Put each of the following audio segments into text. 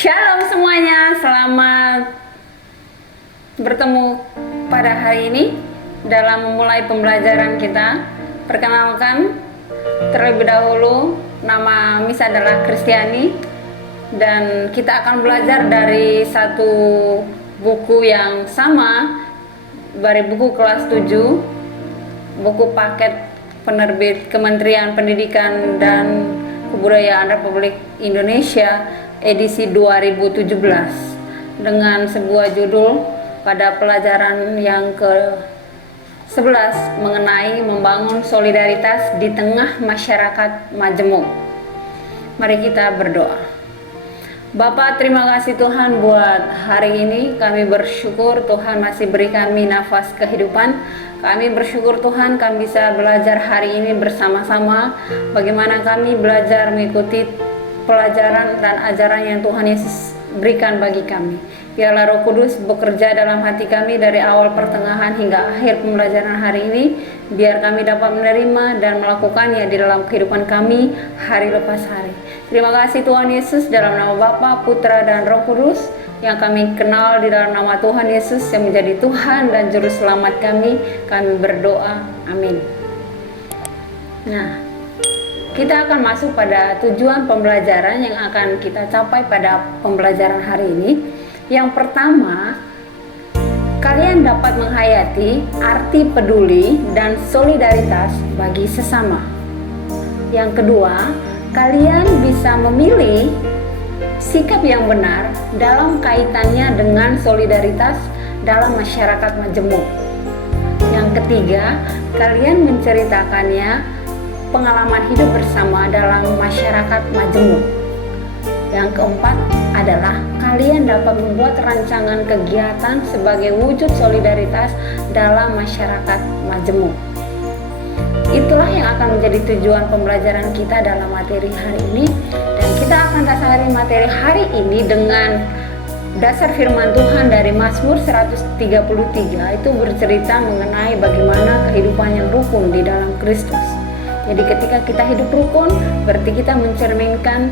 Shalom semuanya, selamat bertemu pada hari ini dalam memulai pembelajaran kita. Perkenalkan, terlebih dahulu nama Miss adalah Kristiani dan kita akan belajar dari satu buku yang sama, dari buku kelas 7, buku paket penerbit Kementerian Pendidikan dan Kebudayaan Republik Indonesia edisi 2017 dengan sebuah judul pada pelajaran yang ke-11 mengenai membangun solidaritas di tengah masyarakat majemuk. Mari kita berdoa. Bapa, terima kasih Tuhan buat hari ini. Kami bersyukur Tuhan masih beri kami nafas kehidupan. Kami bersyukur Tuhan kami bisa belajar hari ini bersama-sama. Bagaimana kami belajar mengikuti pelajaran dan ajaran yang Tuhan Yesus berikan bagi kami. Biarlah Roh Kudus bekerja dalam hati kami dari awal pertengahan hingga akhir pembelajaran hari ini. Biar kami dapat menerima dan melakukannya di dalam kehidupan kami hari lepas hari. Terima kasih Tuhan Yesus, dalam nama Bapa, Putra dan Roh Kudus yang kami kenal di dalam nama Tuhan Yesus yang menjadi Tuhan dan Juru Selamat kami berdoa. Amin. Nah, kita akan masuk pada tujuan pembelajaran yang akan kita capai pada pembelajaran hari ini. Yang pertama, kalian dapat menghayati arti peduli dan solidaritas bagi sesama. Yang kedua, kalian bisa memilih sikap yang benar dalam kaitannya dengan solidaritas dalam masyarakat majemuk. Yang ketiga, kalian menceritakannya pengalaman hidup bersama dalam masyarakat majemuk. Yang keempat adalah kalian dapat membuat rancangan kegiatan sebagai wujud solidaritas dalam masyarakat majemuk. Itulah yang akan menjadi tujuan pembelajaran kita dalam materi hari ini, dan kita akan dasari materi hari ini dengan dasar firman Tuhan dari Mazmur 133. Itu bercerita mengenai bagaimana kehidupan yang rukun di dalam Kristus. Jadi ketika kita hidup rukun, berarti kita mencerminkan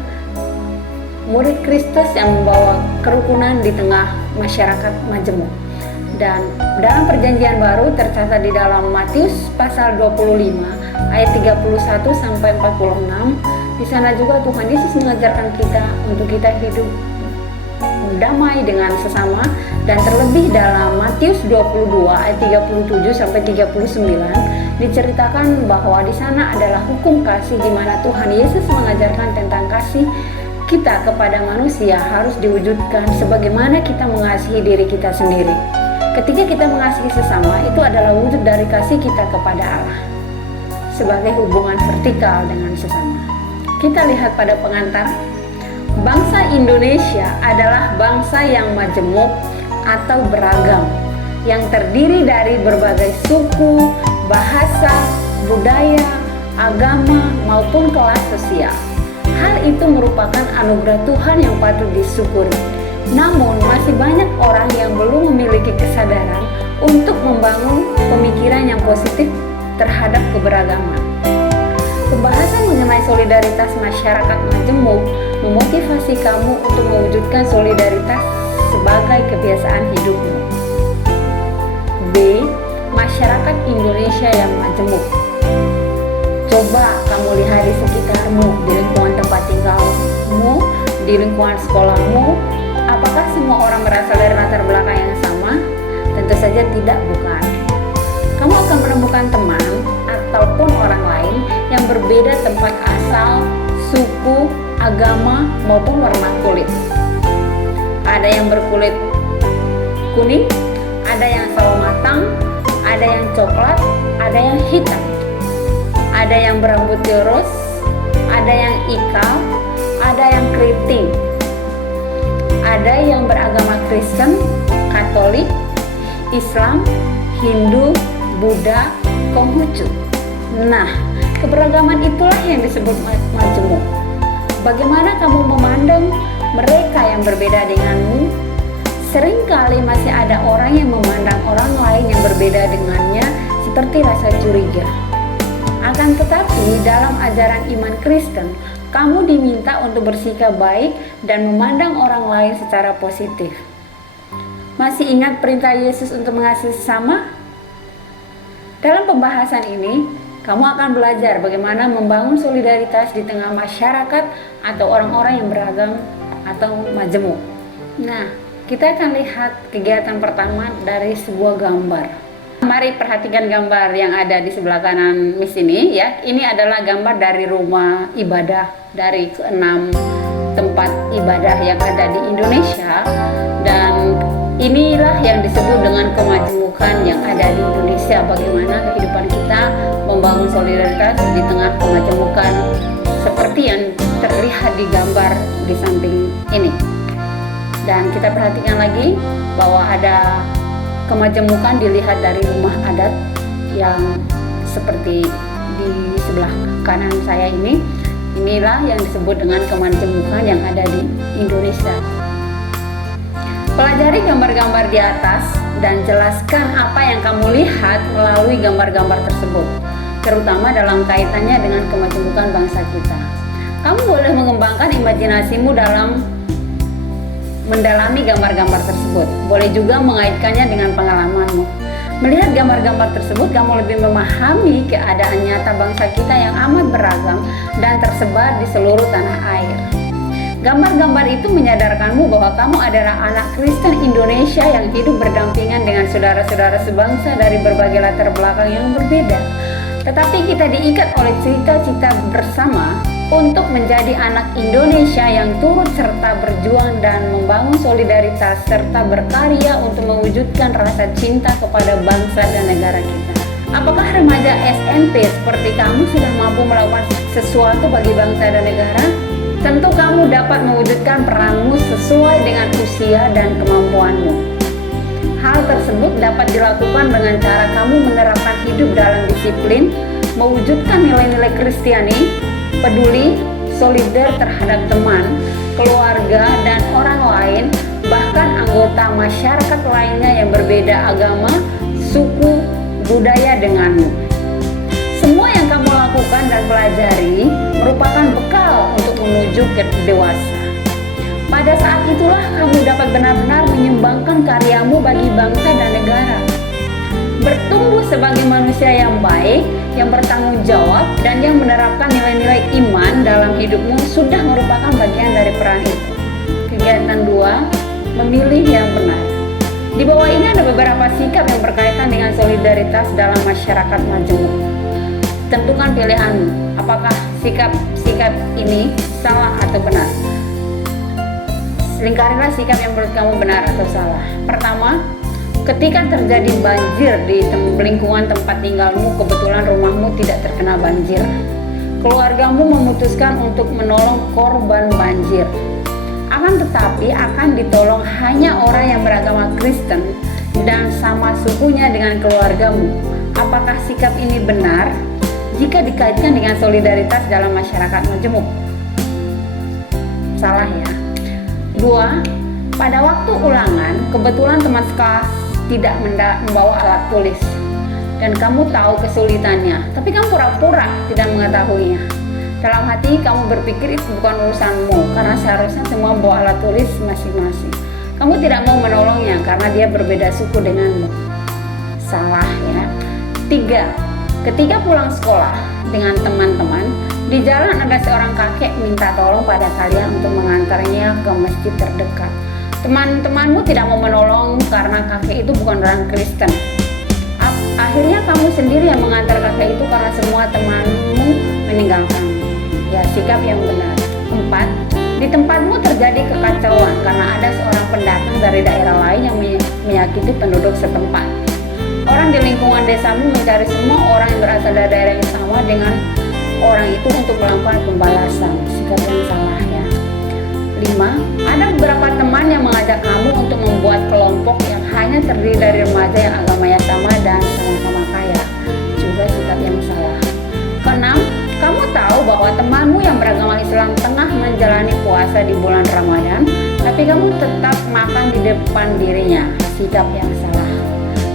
murid Kristus yang membawa kerukunan di tengah masyarakat majemuk. Dan dalam perjanjian baru tercatat di dalam Matius pasal 25 ayat 31 sampai 46. Di sana juga Tuhan Yesus mengajarkan kita untuk kita hidup damai dengan sesama, dan terlebih dalam Matius 22 ayat 37 sampai 39 diceritakan bahwa di sana adalah hukum kasih, di mana Tuhan Yesus mengajarkan tentang kasih kita kepada manusia harus diwujudkan sebagaimana kita mengasihi diri kita sendiri. Ketika kita mengasihi sesama, itu adalah wujud dari kasih kita kepada Allah sebagai hubungan vertikal dengan sesama. Kita lihat pada pengantar. Bangsa Indonesia adalah bangsa yang majemuk atau beragam, yang terdiri dari berbagai suku, bahasa, budaya, agama, maupun kelas sosial. Hal itu merupakan anugerah Tuhan yang patut disyukuri. Namun, masih banyak orang yang belum memiliki kesadaran untuk membangun pemikiran yang positif terhadap keberagaman. Pembahasan mengenai solidaritas masyarakat majemuk memotivasi kamu untuk mewujudkan solidaritas sebagai kebiasaan hidupmu. B. Masyarakat Indonesia yang majemuk. Coba kamu lihat di sekitarmu, di lingkungan tempat tinggalmu, di lingkungan sekolahmu. Apakah semua orang berasal dari latar belakang yang sama? Tentu saja tidak, bukan. Kamu akan menemukan teman ataupun orang lain yang berbeda tempat asal, suku, agama, maupun warna kulit. Ada yang berkulit kuning, ada yang sawo matang, ada yang coklat, ada yang hitam. Ada yang berambut tirus, ada yang ikal, ada yang keriting. Ada yang beragama Kristen, Katolik, Islam, Hindu, Buddha, Konghucu. Nah, keberagaman itulah yang disebut majemuk. Bagaimana kamu memandang mereka yang berbeda denganmu? Seringkali masih ada orang yang memandang orang lain yang berbeda dengannya seperti rasa curiga. Akan tetapi dalam ajaran iman Kristen, Kamu diminta untuk bersikap baik dan memandang orang lain secara positif. Masih ingat perintah Yesus untuk mengasihi sesama? Dalam pembahasan ini, kamu akan belajar bagaimana membangun solidaritas di tengah masyarakat atau orang-orang yang beragam atau majemuk. Nah, kita akan lihat kegiatan pertama dari sebuah gambar. Mari perhatikan gambar yang ada di sebelah kanan Miss ini ya. Ini adalah gambar dari rumah ibadah dari ke-6 tempat ibadah yang ada di Indonesia, dan inilah yang disebut dengan kemajemukan yang ada di Indonesia. Bagaimana kehidupan kita membangun solidaritas di tengah kemajemukan seperti yang terlihat di gambar di samping ini. Dan kita perhatikan lagi bahwa ada kemajemukan dilihat dari rumah adat yang seperti di sebelah kanan saya ini. Inilah yang disebut dengan kemajemukan yang ada di Indonesia. Pelajari gambar-gambar di atas dan jelaskan apa yang kamu lihat melalui gambar-gambar tersebut, terutama dalam kaitannya dengan kemajemukan bangsa kita. Kamu boleh mengembangkan imajinasimu dalam mendalami gambar-gambar tersebut. Boleh juga mengaitkannya dengan pengalamanmu. Melihat gambar-gambar tersebut, kamu lebih memahami keadaan nyata bangsa kita yang amat beragam dan tersebar di seluruh tanah air. Gambar-gambar itu menyadarkanmu bahwa kamu adalah anak Kristen Indonesia yang hidup berdampingan dengan saudara-saudara sebangsa dari berbagai latar belakang yang berbeda. Tetapi kita diikat oleh cita-cita bersama untuk menjadi anak Indonesia yang turut serta berjuang dan membangun solidaritas serta berkarya untuk mewujudkan rasa cinta kepada bangsa dan negara kita. Apakah remaja SMP seperti kamu sudah mampu melakukan sesuatu bagi bangsa dan negara? Tentu kamu dapat mewujudkan peranmu sesuai dengan usia dan kemampuanmu. Hal tersebut dapat dilakukan dengan cara kamu menerapkan hidup dalam disiplin, mewujudkan nilai-nilai Kristiani, peduli, solidar terhadap teman, keluarga, dan orang lain, bahkan anggota masyarakat lainnya yang berbeda agama, suku, budaya denganmu. Semua yang kamu lakukan dan pelajari merupakan bekal untuk menuju ke dewasa. Pada saat itulah kamu dapat benar-benar menyumbangkan karyamu bagi bangsa dan negara. Bertumbuh sebagai manusia yang baik, yang bertanggung jawab, dan yang menerapkan nilai-nilai iman dalam hidupmu sudah merupakan bagian dari peran itu. Kegiatan 2, memilih yang benar. Di bawah ini ada beberapa sikap yang berkaitan dengan solidaritas dalam masyarakat majemuk. Tentukan pilihanmu, apakah sikap ini salah atau benar. Lingkarilah sikap yang menurut kamu benar atau salah. Pertama, ketika terjadi banjir di lingkungan tempat tinggalmu, kebetulan rumahmu tidak terkena banjir, keluargamu memutuskan untuk menolong korban banjir. Akan tetapi akan ditolong hanya orang yang beragama Kristen dan sama sukunya dengan keluargamu. Apakah sikap ini benar jika dikaitkan dengan solidaritas dalam masyarakat majemuk? Salah ya. 2. Pada waktu ulangan, kebetulan teman sekelas tidak membawa alat tulis dan kamu tahu kesulitannya, tapi kamu pura-pura tidak mengetahuinya. Dalam hati kamu berpikir itu bukan urusanmu karena seharusnya semua membawa alat tulis masing-masing. Kamu tidak mau menolongnya karena dia berbeda suku denganmu. Salah ya. 3. Ketika pulang sekolah dengan teman-teman, di jalan ada seorang kakek minta tolong pada kalian untuk mengantarnya ke masjid terdekat. Teman-temanmu tidak mau menolong karena kakek itu bukan orang Kristen. Akhirnya kamu sendiri yang mengantar kakek itu karena semua temanmu meninggalkanmu. Ya, sikap yang benar. 4. Di tempatmu terjadi kekacauan karena ada seorang pendatang dari daerah lain yang menyakiti penduduk setempat. Orang di lingkungan desamu mencari semua orang yang berasal dari daerah yang sama dengan orang itu untuk melakukan pembalasan. Sikap yang salah ya. 5. Ada beberapa teman yang mengajak kamu untuk membuat kelompok yang hanya terdiri dari remaja yang agamanya sama dan sama-sama kaya. Juga sikap yang salah. 6. Kamu tahu bahwa temanmu yang beragama Islam tengah menjalani puasa di bulan Ramadan, tapi kamu tetap makan di depan dirinya. Sikap yang salah.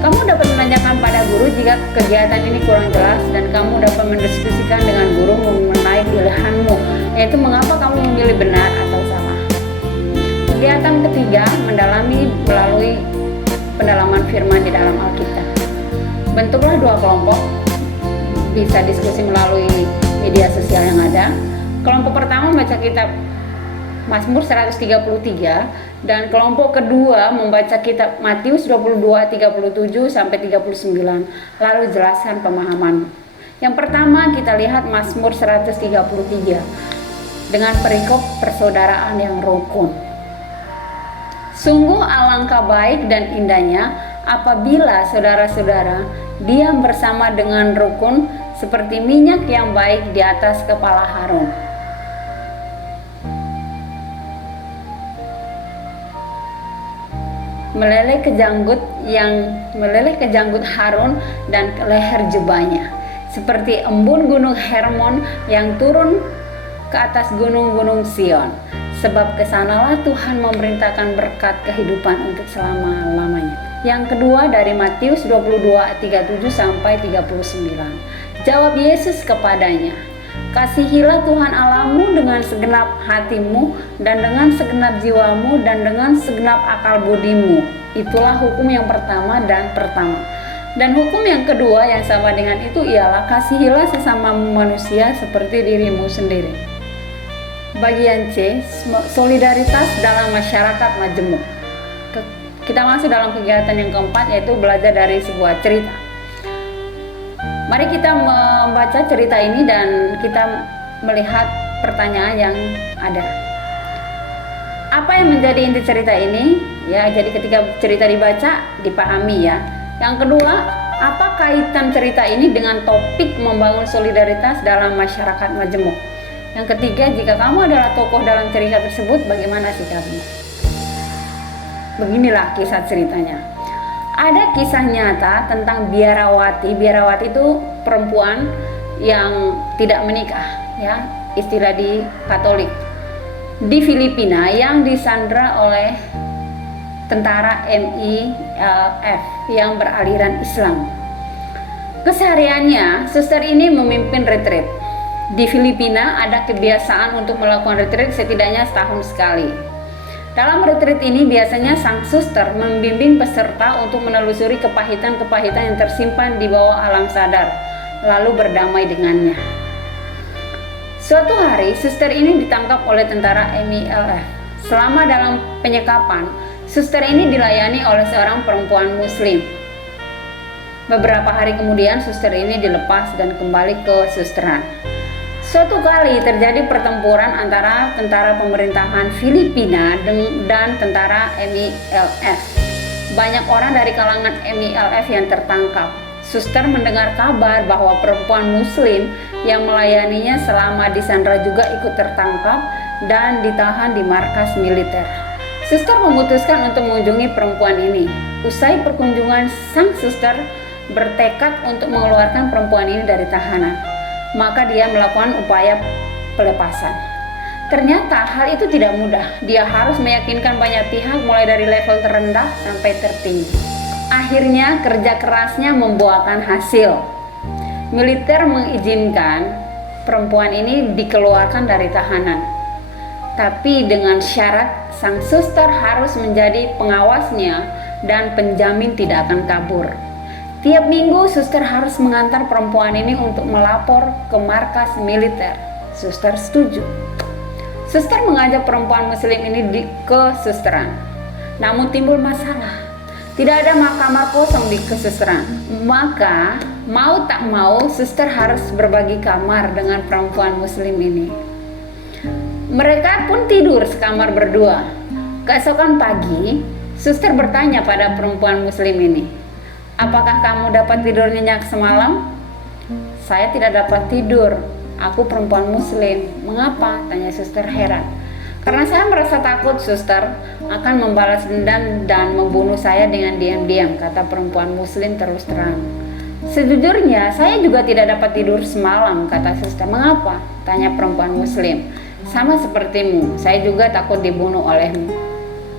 Kamu dapat menanyakan pada guru jika kegiatan ini kurang jelas dan kamu dapat mendiskusikan dengan guru mengenai pilihanmu yaitu mengapa kamu memilih benar atau salah. Kegiatan ketiga, mendalami melalui pendalaman firman di dalam Alkitab. Bentuklah 2 kelompok, bisa diskusi melalui media sosial yang ada. Kelompok pertama membaca kitab Mazmur 133 dan kelompok kedua membaca kitab Matius 22 37 sampai 39. Lalu jelaskan pemahaman. Yang pertama kita lihat Mazmur 133 dengan perikop persaudaraan yang rukun. Sungguh alangkah baik dan indahnya apabila saudara-saudara diam bersama dengan rukun seperti minyak yang baik di atas kepala Harun. Meleleh ke janggut Harun dan ke leher jubahnya, seperti embun gunung Hermon yang turun ke atas gunung-gunung Sion, sebab kesanalah Tuhan memerintahkan berkat kehidupan untuk selama-lamanya. Yang kedua dari Matius 22:37 sampai 39. Jawab Yesus kepadanya, kasihilah Tuhan Allahmu dengan segenap hatimu dan dengan segenap jiwamu dan dengan segenap akal budimu. Itulah hukum yang pertama. Dan hukum yang kedua yang sama dengan itu ialah kasihilah sesama manusia seperti dirimu sendiri. Bagian C, solidaritas dalam masyarakat majemuk. Kita masuk dalam kegiatan yang keempat, yaitu belajar dari sebuah cerita. Mari kita membaca cerita ini dan kita melihat pertanyaan yang ada. Apa yang menjadi inti cerita ini? Ya, jadi ketika cerita dibaca, dipahami ya. Yang kedua, apa kaitan cerita ini dengan topik membangun solidaritas dalam masyarakat majemuk? Yang ketiga, jika kamu adalah tokoh dalam cerita tersebut, bagaimana sikapmu? Beginilah kisah ceritanya. Ada kisah nyata tentang biarawati. Biarawati itu perempuan yang tidak menikah, ya, istilah di Katolik. Di Filipina yang disandra oleh tentara MILF yang beraliran Islam. Kesehariannya, suster ini memimpin retreat. Di Filipina ada kebiasaan untuk melakukan retreat setidaknya setahun sekali. Dalam retreat ini biasanya sang suster membimbing peserta untuk menelusuri kepahitan-kepahitan yang tersimpan di bawah alam sadar, lalu berdamai dengannya. Suatu hari, suster ini ditangkap oleh tentara MILF. Selama dalam penyekapan, suster ini dilayani oleh seorang perempuan muslim. Beberapa hari kemudian, suster ini dilepas dan kembali ke susteran. Suatu kali terjadi pertempuran antara tentara pemerintahan Filipina dan tentara MILF. Banyak orang dari kalangan MILF yang tertangkap. Suster mendengar kabar bahwa perempuan muslim yang melayaninya selama disandra juga ikut tertangkap dan ditahan di markas militer. Suster memutuskan untuk mengunjungi perempuan ini. Usai perkunjungan, sang suster bertekad untuk mengeluarkan perempuan ini dari tahanan. Maka dia melakukan upaya pelepasan. Ternyata hal itu tidak mudah. Dia harus meyakinkan banyak pihak mulai dari level terendah sampai tertinggi. Akhirnya kerja kerasnya membuahkan hasil. Militer mengizinkan perempuan ini dikeluarkan dari tahanan. Tapi dengan syarat sang suster harus menjadi pengawasnya dan penjamin tidak akan kabur. Tiap minggu suster harus mengantar perempuan ini untuk melapor ke markas militer. Suster setuju. Suster mengajak perempuan muslim ini ke susteran. Namun timbul masalah. Tidak ada kamar kosong di kesusteran. Maka mau tak mau suster harus berbagi kamar dengan perempuan muslim ini. Mereka pun tidur sekamar berdua. Keesokan pagi, suster bertanya pada perempuan muslim ini, apakah kamu dapat tidur nyenyak semalam? Saya tidak dapat tidur. Aku perempuan muslim. Mengapa? Tanya suster heran. Karena saya merasa takut suster akan membalas dendam dan membunuh saya dengan diam-diam, kata perempuan muslim terus terang. Sejujurnya saya juga tidak dapat tidur semalam, kata suster. Mengapa? Tanya perempuan muslim. Sama sepertimu, saya juga takut dibunuh olehmu.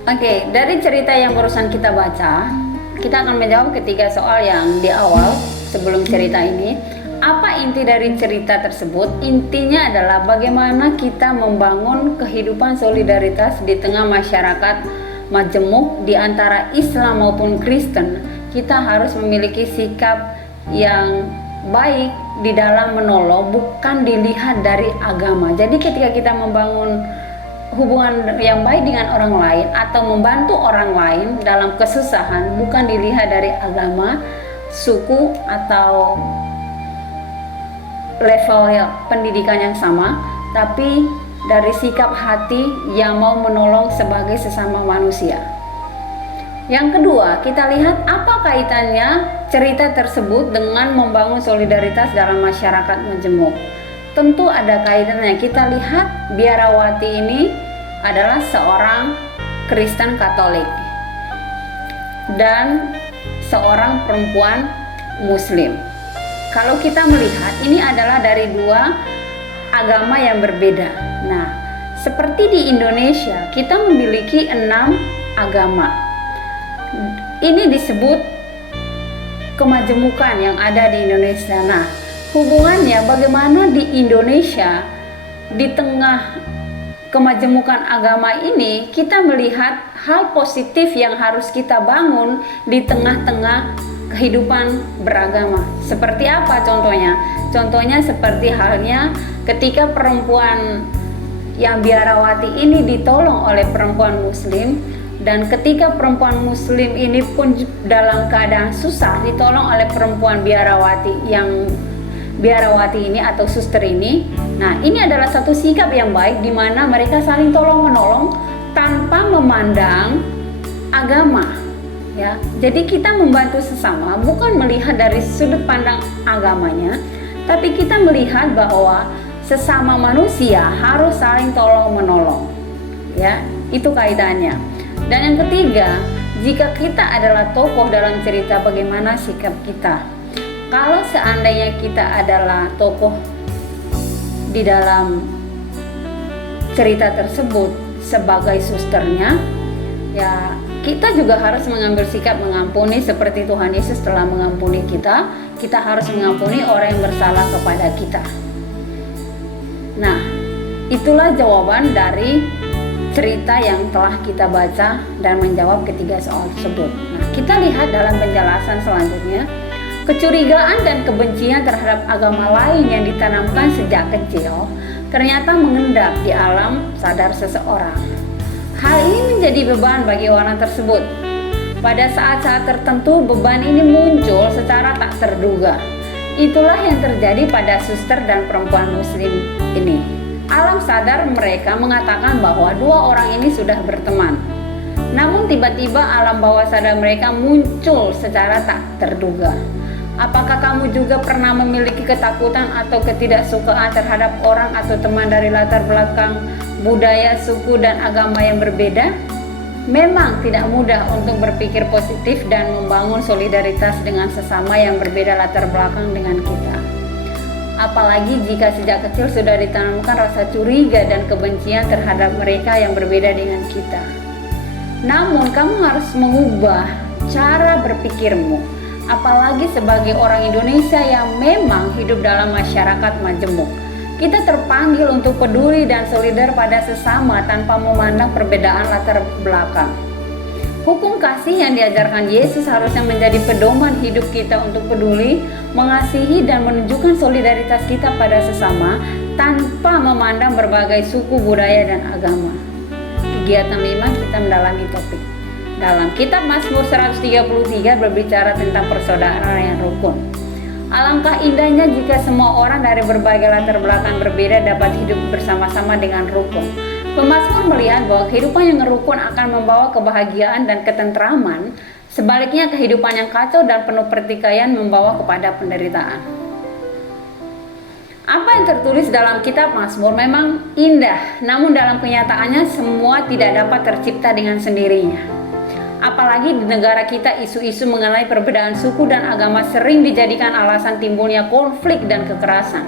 Oke, dari cerita yang barusan kita baca, kita akan menjawab ketiga soal yang di awal sebelum cerita ini. Apa inti dari cerita tersebut? Intinya adalah bagaimana kita membangun kehidupan solidaritas di tengah masyarakat majemuk di antara Islam maupun Kristen. Kita harus memiliki sikap yang baik di dalam menolong, bukan dilihat dari agama. Jadi ketika kita membangun hubungan yang baik dengan orang lain atau membantu orang lain dalam kesusahan, bukan dilihat dari agama, suku, atau level pendidikan yang sama, tapi dari sikap hati yang mau menolong sebagai sesama manusia. Yang kedua, kita lihat apa kaitannya cerita tersebut dengan membangun solidaritas dalam masyarakat majemuk. Tentu ada kaitannya. Kita lihat biarawati ini adalah seorang Kristen Katolik dan seorang perempuan Muslim. Kalau kita melihat, ini adalah dari dua agama yang berbeda. Nah, seperti di Indonesia, kita memiliki 6 agama. Ini disebut kemajemukan yang ada di Indonesia. Nah, hubungannya bagaimana di Indonesia, di tengah kemajemukan agama ini, kita melihat hal positif yang harus kita bangun di tengah-tengah kehidupan beragama. Seperti apa contohnya? Contohnya seperti halnya ketika perempuan yang biarawati ini ditolong oleh perempuan Muslim, dan ketika perempuan Muslim ini pun dalam keadaan susah ditolong oleh perempuan biarawati yang biarawati ini atau suster ini. Nah, ini adalah satu sikap yang baik di mana mereka saling tolong menolong tanpa memandang agama. Ya, jadi kita membantu sesama bukan melihat dari sudut pandang agamanya, tapi kita melihat bahwa sesama manusia harus saling tolong menolong. Ya, itu kaitannya. Dan yang ketiga, jika kita adalah tokoh dalam cerita, bagaimana sikap kita? Kalau seandainya kita adalah tokoh di dalam cerita tersebut sebagai susternya, ya kita juga harus mengambil sikap mengampuni seperti Tuhan Yesus telah mengampuni kita. Kita harus mengampuni orang yang bersalah kepada kita. Nah, itulah jawaban dari cerita yang telah kita baca dan menjawab ketiga soal tersebut. Nah, kita lihat dalam penjelasan selanjutnya. Kecurigaan dan kebencian terhadap agama lain yang ditanamkan sejak kecil ternyata mengendap di alam sadar seseorang. Hal ini menjadi beban bagi orang tersebut. Pada saat-saat tertentu beban ini muncul secara tak terduga. Itulah yang terjadi pada suster dan perempuan Muslim ini. Alam sadar mereka mengatakan bahwa dua orang ini sudah berteman. Namun tiba-tiba alam bawah sadar mereka muncul secara tak terduga. Apakah kamu juga pernah memiliki ketakutan atau ketidaksukaan terhadap orang atau teman dari latar belakang budaya, suku, dan agama yang berbeda? Memang tidak mudah untuk berpikir positif dan membangun solidaritas dengan sesama yang berbeda latar belakang dengan kita. Apalagi jika sejak kecil sudah ditanamkan rasa curiga dan kebencian terhadap mereka yang berbeda dengan kita. Namun kamu harus mengubah cara berpikirmu. Apalagi sebagai orang Indonesia yang memang hidup dalam masyarakat majemuk. Kita terpanggil untuk peduli dan solidar pada sesama tanpa memandang perbedaan latar belakang. Hukum kasih yang diajarkan Yesus harusnya menjadi pedoman hidup kita untuk peduli, mengasihi, dan menunjukkan solidaritas kita pada sesama tanpa memandang berbagai suku, budaya, dan agama. Kegiatan 5, kita mendalami topik. Dalam kitab Mazmur 133 berbicara tentang persaudaraan yang rukun. Alangkah indahnya jika semua orang dari berbagai latar belakang berbeda dapat hidup bersama-sama dengan rukun. Pemazmur melihat bahwa kehidupan yang rukun akan membawa kebahagiaan dan ketentraman. Sebaliknya, kehidupan yang kacau dan penuh pertikaian membawa kepada penderitaan. Apa yang tertulis dalam kitab Mazmur memang indah, namun dalam kenyataannya semua tidak dapat tercipta dengan sendirinya. Apalagi di negara kita, isu-isu mengenai perbedaan suku dan agama sering dijadikan alasan timbulnya konflik dan kekerasan.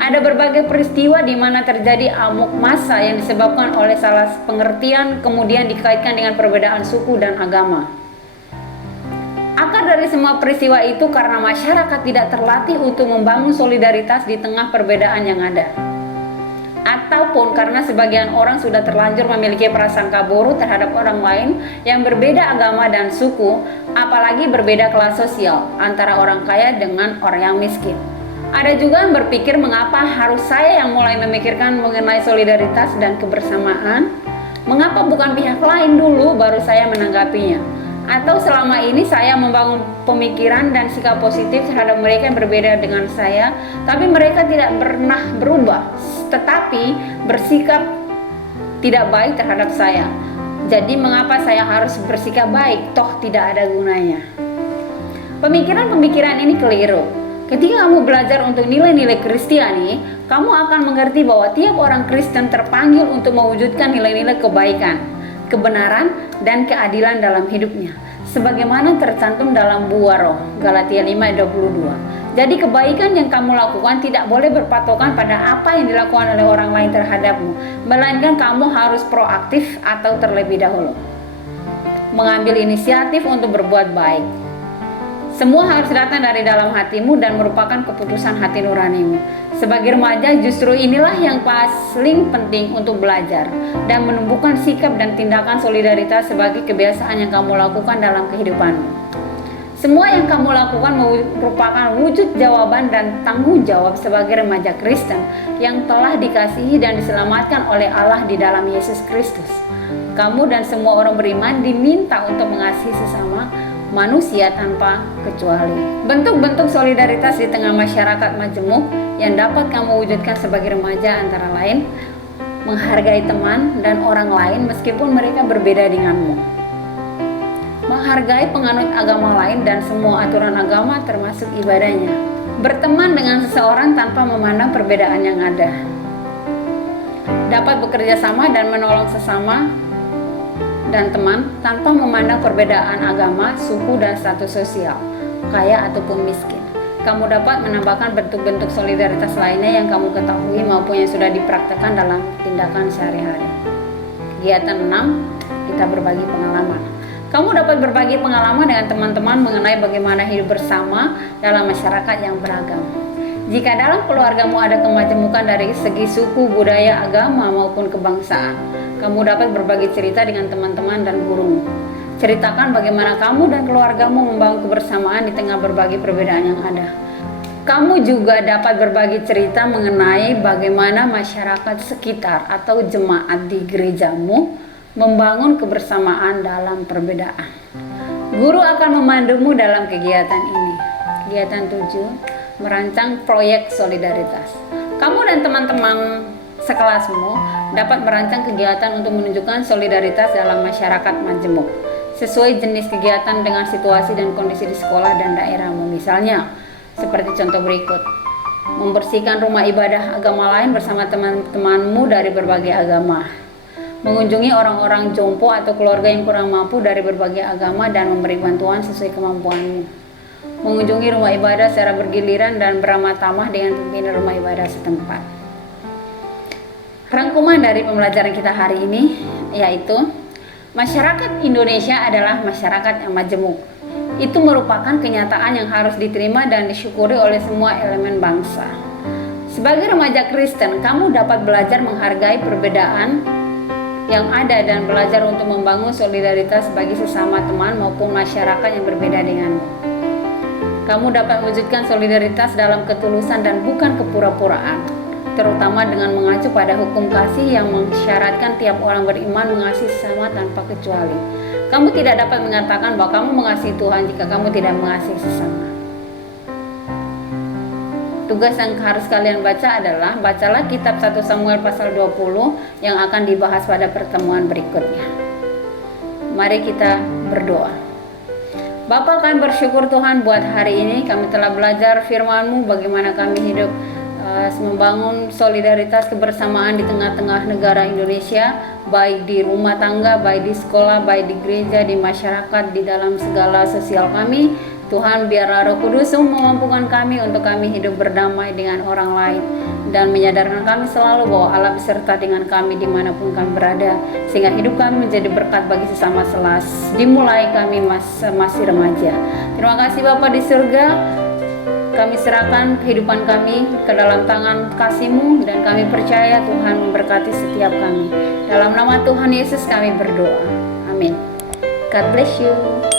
Ada berbagai peristiwa di mana terjadi amuk massa yang disebabkan oleh salah pengertian kemudian dikaitkan dengan perbedaan suku dan agama. Akar dari semua peristiwa itu karena masyarakat tidak terlatih untuk membangun solidaritas di tengah perbedaan yang ada. Ataupun karena sebagian orang sudah terlanjur memiliki prasangka buruk terhadap orang lain yang berbeda agama dan suku, apalagi berbeda kelas sosial antara orang kaya dengan orang yang miskin. Ada juga yang berpikir mengapa harus saya yang mulai memikirkan mengenai solidaritas dan kebersamaan? Mengapa bukan pihak lain dulu baru saya menanggapinya? Atau selama ini saya membangun pemikiran dan sikap positif terhadap mereka yang berbeda dengan saya, tapi mereka tidak pernah berubah, tetapi bersikap tidak baik terhadap saya. Jadi mengapa saya harus bersikap baik, toh tidak ada gunanya? Pemikiran-pemikiran ini keliru. Ketika kamu belajar untuk nilai-nilai Kristiani, kamu akan mengerti bahwa tiap orang Kristen terpanggil untuk mewujudkan nilai-nilai kebaikan, kebenaran, dan keadilan dalam hidupnya, sebagaimana tercantum dalam buah roh, Galatia 5:22. Jadi kebaikan yang kamu lakukan tidak boleh berpatokan pada apa yang dilakukan oleh orang lain terhadapmu, melainkan kamu harus proaktif atau terlebih dahulu mengambil inisiatif untuk berbuat baik. Semua harus datang dari dalam hatimu dan merupakan keputusan hati nuranimu. Sebagai remaja, justru inilah yang paling penting untuk belajar dan menumbuhkan sikap dan tindakan solidaritas sebagai kebiasaan yang kamu lakukan dalam kehidupanmu. Semua yang kamu lakukan merupakan wujud jawaban dan tanggung jawab sebagai remaja Kristen yang telah dikasihi dan diselamatkan oleh Allah di dalam Yesus Kristus. Kamu dan semua orang beriman diminta untuk mengasihi sesama manusia tanpa kecuali. Bentuk-bentuk solidaritas di tengah masyarakat majemuk yang dapat kamu wujudkan sebagai remaja antara lain menghargai teman dan orang lain meskipun mereka berbeda denganmu, menghargai penganut agama lain dan semua aturan agama termasuk ibadahnya, berteman dengan seseorang tanpa memandang perbedaan yang ada, dapat bekerja sama dan menolong sesama dan teman tanpa memandang perbedaan agama, suku, dan status sosial, kaya ataupun miskin. Kamu dapat menambahkan bentuk-bentuk solidaritas lainnya yang kamu ketahui maupun yang sudah dipraktekkan dalam tindakan sehari-hari. Kegiatan 6, kita berbagi pengalaman. Kamu dapat berbagi pengalaman dengan teman-teman mengenai bagaimana hidup bersama dalam masyarakat yang beragam. Jika dalam keluargamu ada kemajemukan dari segi suku, budaya, agama, maupun kebangsaan, kamu dapat berbagi cerita dengan teman-teman dan gurumu. Ceritakan bagaimana kamu dan keluargamu membangun kebersamaan di tengah berbagai perbedaan yang ada. Kamu juga dapat berbagi cerita mengenai bagaimana masyarakat sekitar atau jemaat di gerejamu membangun kebersamaan dalam perbedaan. Guru akan memandumu dalam kegiatan ini. Kegiatan 7. Merancang proyek solidaritas. Kamu dan teman-teman sekelasmu dapat merancang kegiatan untuk menunjukkan solidaritas dalam masyarakat majemuk sesuai jenis kegiatan dengan situasi dan kondisi di sekolah dan daerahmu. Misalnya, seperti contoh berikut: membersihkan rumah ibadah agama lain bersama teman-temanmu dari berbagai agama, mengunjungi orang-orang jompo atau keluarga yang kurang mampu dari berbagai agama dan memberi bantuan sesuai kemampuanmu, mengunjungi rumah ibadah secara bergiliran dan beramah tamah dengan pimpinan rumah ibadah setempat. Rangkuman dari pembelajaran kita hari ini yaitu masyarakat Indonesia adalah masyarakat yang majemuk. Itu merupakan kenyataan yang harus diterima dan disyukuri oleh semua elemen bangsa. Sebagai remaja Kristen, kamu dapat belajar menghargai perbedaan yang ada dan belajar untuk membangun solidaritas bagi sesama teman maupun masyarakat yang berbeda denganmu. Kamu dapat mewujudkan solidaritas dalam ketulusan dan bukan kepura-puraan, terutama dengan mengacu pada hukum kasih yang mensyaratkan tiap orang beriman mengasihi sesama tanpa kecuali. Kamu tidak dapat mengatakan bahwa kamu mengasihi Tuhan jika kamu tidak mengasihi sesama. Tugas yang harus kalian baca adalah bacalah kitab 1 Samuel pasal 20 yang akan dibahas pada pertemuan berikutnya. Mari kita berdoa. Bapa, kami bersyukur Tuhan buat hari ini kami telah belajar firman-Mu bagaimana kami hidup membangun solidaritas kebersamaan di tengah-tengah negara Indonesia, baik di rumah tangga, baik di sekolah, baik di gereja, di masyarakat, di dalam segala sosial kami. Tuhan, biarlah Roh Kudus memampukan kami untuk kami hidup berdamai dengan orang lain dan menyadarkan kami selalu bahwa Allah beserta dengan kami dimanapun kami berada, sehingga hidup kami menjadi berkat bagi sesama selas dimulai kami masih remaja. Terima kasih Bapa di surga. Kami serahkan kehidupan kami ke dalam tangan kasih-Mu dan kami percaya Tuhan memberkati setiap kami. Dalam nama Tuhan Yesus kami berdoa. Amin. God bless you.